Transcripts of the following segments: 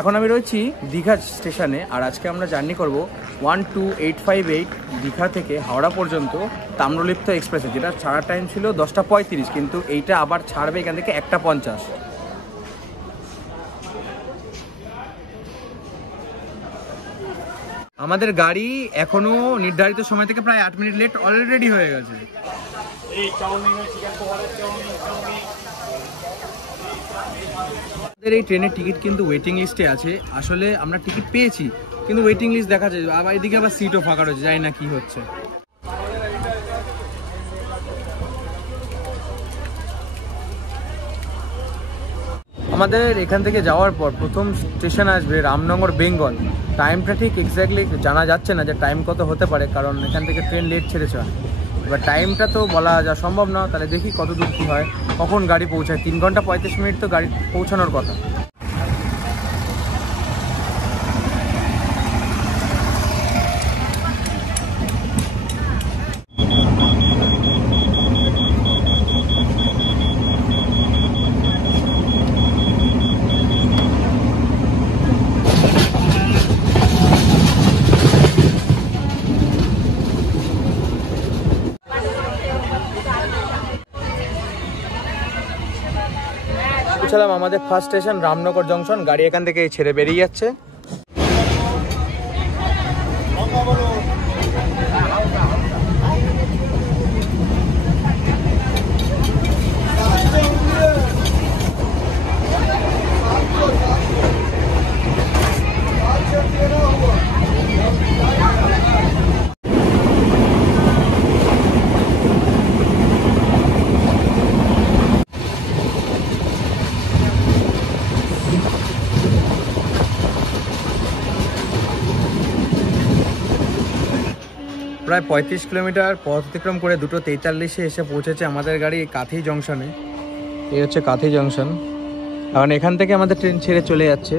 এখন আমি রয়েছি দীঘা স্টেশনে, আর আজকে আমরা জার্নি করব 12858 দীঘা থেকে হাওড়া পর্যন্ত তাম্রলিপ্ত এক্সপ্রেসে, যেটা ছাড়ার টাইম ছিল 10:35, কিন্তু এইটা আবার ছাড়বে এখান থেকে 1:50। আমাদের গাড়ি এখনো নির্ধারিত সময় থেকে প্রায় 8 মিনিট লেট অলরেডি হয়ে গেছে। আমাদের এই ট্রেনের টিকিট কিন্তু ওয়েটিং লিস্টে আছে। আসলে আমরা টিকিট পেয়েছি কিন্তু ওয়েটিং লিস্ট দেখা যায়, আবার এদিকে আবার সিটও ফাঁকা রয়েছে, জানি না কি হচ্ছে। আমাদের এখান থেকে যাওয়ার পর প্রথম স্টেশন আসবে রামনগর বেঙ্গল। টাইমটা ঠিক এক্স্যাক্টলি জানা যাচ্ছে না যে টাইম কত হতে পারে, কারণ এখান থেকে ট্রেন লেট ছেড়েছে। এবার টাইমটা তো বলা যা সম্ভব না, তাহলে দেখি কত দূর কী হয়, কখন গাড়ি পৌঁছায়। 3 ঘন্টা 35 মিনিট তো গাড়ি পৌঁছানোর কথা। আমাদের ফার্স্ট স্টেশন রামনগর জংশন, গাড়ি এখান থেকে ছেড়ে বেরিয়ে যাচ্ছে। প্রায় 35 কিলোমিটার পথ অতিক্রম করে 2:43-এ এসে পৌঁছেছে আমাদের গাড়ি কাঁথি জংশনে। এই হচ্ছে কাঁথি জংশন, কারণ এখান থেকে আমাদের ট্রেন ছেড়ে চলে যাচ্ছে।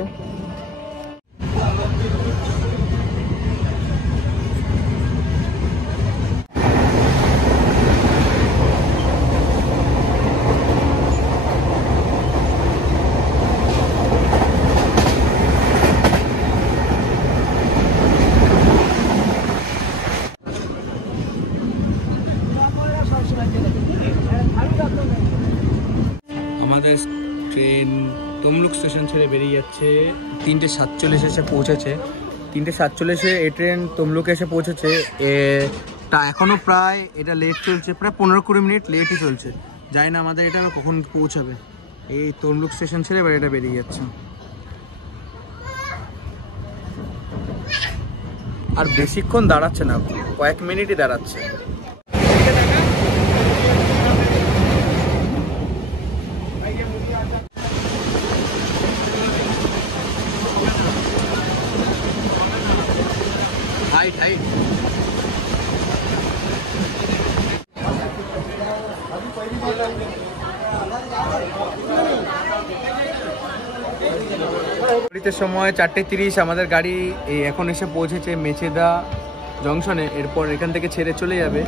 আমাদের ট্রেন তমলুক স্টেশন ছেড়ে বেরিয়ে যাচ্ছে। 3:47 এসে পৌঁছেছে। 3:47-এ এই ট্রেন তমলুকে এসে পৌঁছেছে। তা এখনও প্রায় এটা লেট চলছে, প্রায় 15-20 মিনিট লেটই চলছে। জানি না আমাদের এটা কখন পৌঁছাবে। এই তমলুক স্টেশন ছেড়ে এবার এটা বেরিয়ে যাচ্ছে, আর বেশিক্ষণ দাঁড়াচ্ছে না, কয়েক মিনিটই দাঁড়াচ্ছে। হাইট হাইট সময় 4:30। আমাদের গাড়ি এখন এসে পৌঁছেছে মেচেদা জংশনে। এরপর এখান থেকে ছেড়ে চলে যাবে।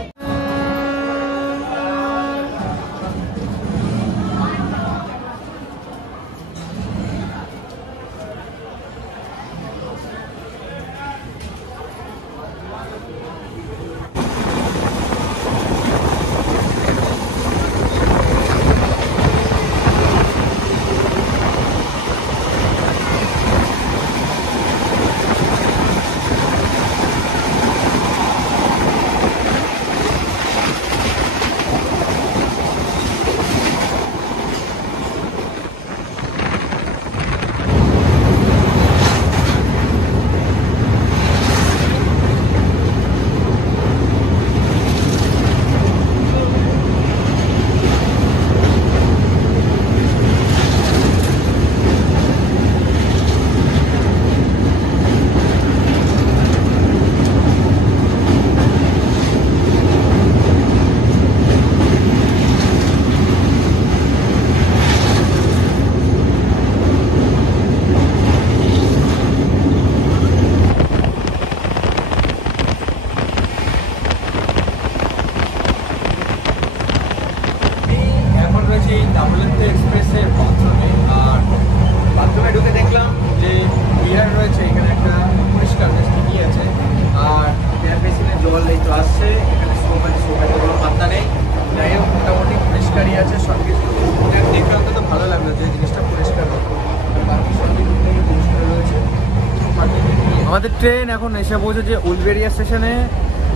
আমাদের ট্রেন এখন এসে পৌঁছেছে উলবেড়িয়া স্টেশনে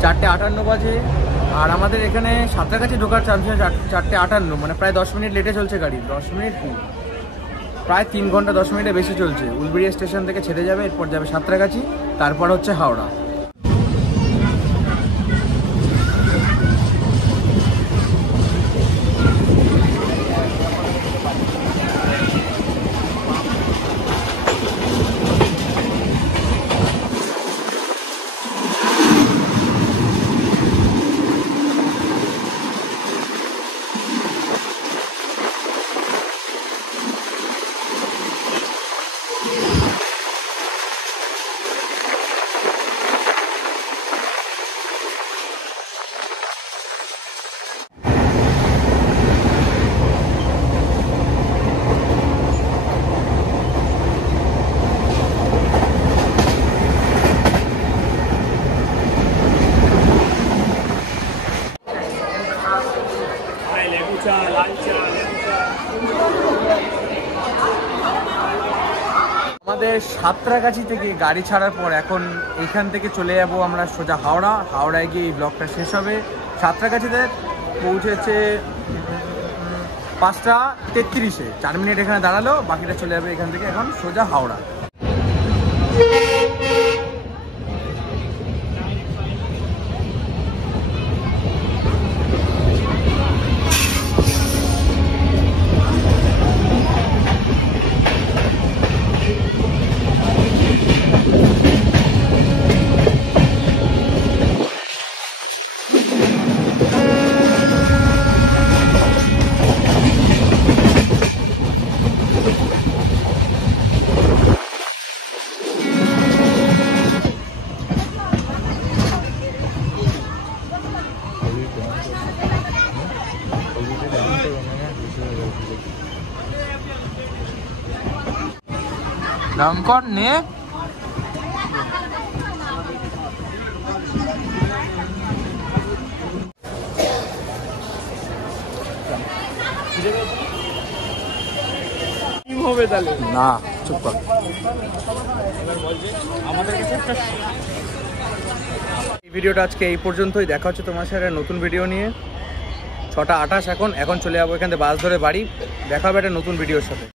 4:58 বাজে। আর আমাদের এখানে সাঁতরাগাছি ঢোকার চান্স আছে 4:58, মানে প্রায় 10 মিনিট লেটে চলছে গাড়ি। 10 মিনিট প্রায় 3 ঘন্টা 10 মিনিটে বেশি চলছে। উলবেড়িয়া স্টেশন থেকে ছেড়ে যাবে, এরপর যাবে সাঁতরাগাছি, তারপর হচ্ছে হাওড়া। আমাদের সাঁতরাগাছি থেকে গাড়ি ছাড়ার পর এখন এখান থেকে চলে যাব আমরা সোজা হাওড়া। হাওড়ায় গিয়ে এই ব্লগটা শেষ হবে। সাঁতরাগাছিতে পৌঁছেছে 5:33-এ, 4 মিনিট এখানে দাঁড়ালো, বাকিটা চলে যাবে এখান থেকে এখন সোজা হাওড়া। নামকর নে হবে তাহলে না, চুপ কর। এই ভিডিওটা আজকে এই পর্যন্তই। দেখা হচ্ছে তোমার সাথে নতুন ভিডিও নিয়ে। 6:28 এখন চলে যাবো এখান থেকে বাস ধরে বাড়ি। দেখা হবে একটা নতুন ভিডিওর সাথে।